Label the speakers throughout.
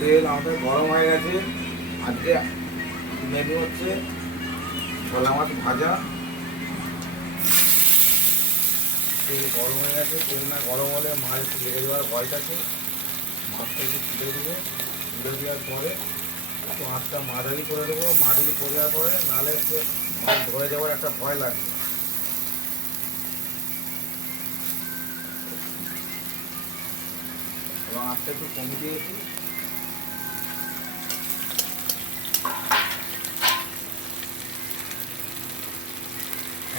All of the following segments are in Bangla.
Speaker 1: তেল আমাদের গরম হয়ে গেছে। আজকে মেনু হচ্ছে ছোলা মাছ ভাজা। তেল গরম হয়ে গেছে, তেল না গরম হলে মাছ একটু লেগে যাওয়ার ভয় থাকে মাছটা একটু তুলে দেবো, তুলে দেওয়ার পরে একটু মাছটা মাঝারি করে দেবো। মাঝারি করে দেওয়ার পরে নাহলে একটু মাছ ধরে যাওয়ার একটা ভয় লাগবে। এবং আস্তে একটু কমিয়ে দিয়েছি।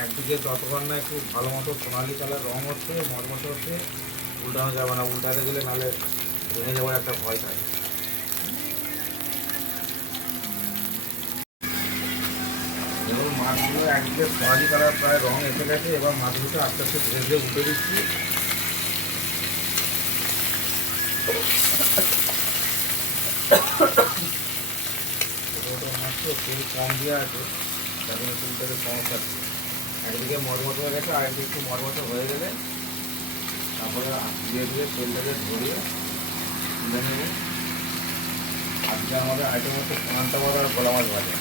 Speaker 1: একদিকে যতক্ষণ না একটু ভালো মতো সোনালি কালার, রং হচ্ছে মরমতো হচ্ছে, উল্টানো যাবে না, উল্টাতে গেলে নাহলে ভেঙে যাওয়ার একটা ভয় থাকে। দেখুন, মাছগুলো একদিকে সোনালি কালার, প্রায় রং এসে গেছে, এবার মাছগুলোকে আস্তে আস্তে ভেজে উঠে দিচ্ছি। ছোটো ছোটো মাছ তো তেল কম দেওয়া আছে, তার জন্য আছে। একদিকে মরমত হয়ে গেছে আর একদিকে একটু মরমত হয়ে গেলে তারপরে দিয়ে দিয়ে তেলটাকে ধরিয়ে তুলে নেব। আজকে আমাদের আইটেম হচ্ছে পান্তা বড়া আর গোলা মাছ ভাজা।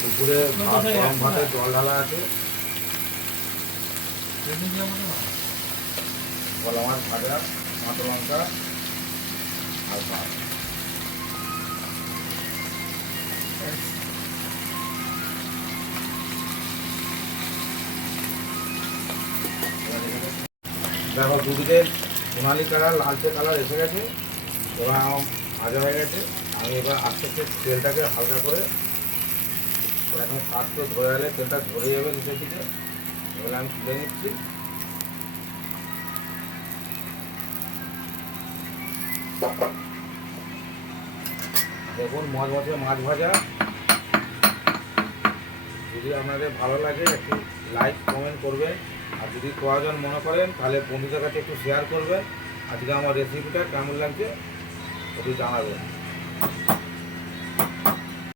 Speaker 1: দুপুরে গরম ভাতে জল ঢালা আছে। গোলা মাছ ভাজা কাঁচা লঙ্কা আর ভাত। দেখো দুদিকে সোনালি কালার, লালচে কালার এসে গেছে আমার ভাজা হয়ে গেছে। আমি এবার আস্তে আস্তে তেলটাকে হালকা করে এখন ফার্স্টে ধরে গেলে তেলটা ধরে যাবে নিচের দিকে। এবার আমি তুলে নিচ্ছি। দেখুন, মজ মজে মাছ ভাজা। যদি আপনাদের ভালো লাগে, একটু লাইক কমেন্ট করবেন। আর যদি প্রয়োজন মনে করেন, তাহলে বন্ধুদের কাছে একটু শেয়ার করবেন। আজকে আমার রেসিপিটা কেমন লাগছে, একটু জানাবেন।